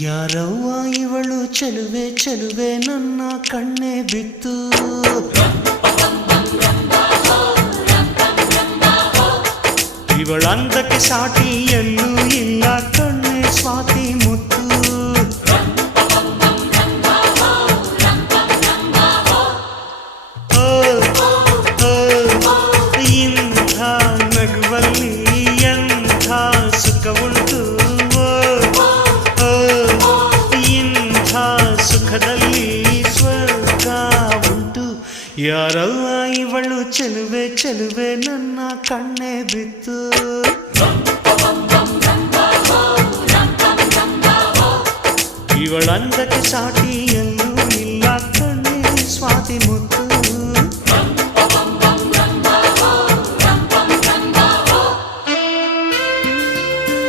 ಯಾರವ್ವ ಇವಳು ಚೆಲುವೆ ಚೆಲುವೆ ನನ್ನ ಕಣ್ಣೆ ಬಿತ್ತು ಇವಳಂದಕ್ಕೆ ಸಾಟಿ ಎಲ್ಲೂ ಇಲ್ಲ ಕಣ್ಣೆ ಸ್ವಾತಿ ಮುತ್ತು ಇಂಥ ನಗುವಲ್ಲಿ ಎಂಥ ಸುಖ ಉಂಟು ಇಂಥ ಸುಖದಲ್ಲಿ ಸ್ವರ್ಗ ಉಂಟು ಯಾರವ್ವ ಇವಳು ಚೆಲುವೆ ಚೆಲುವೆ ನನ್ನ ಕಣ್ಣೆ ಬಿತ್ತು ಇವಳಂದಕ್ಕೆ ಸಾಟಿ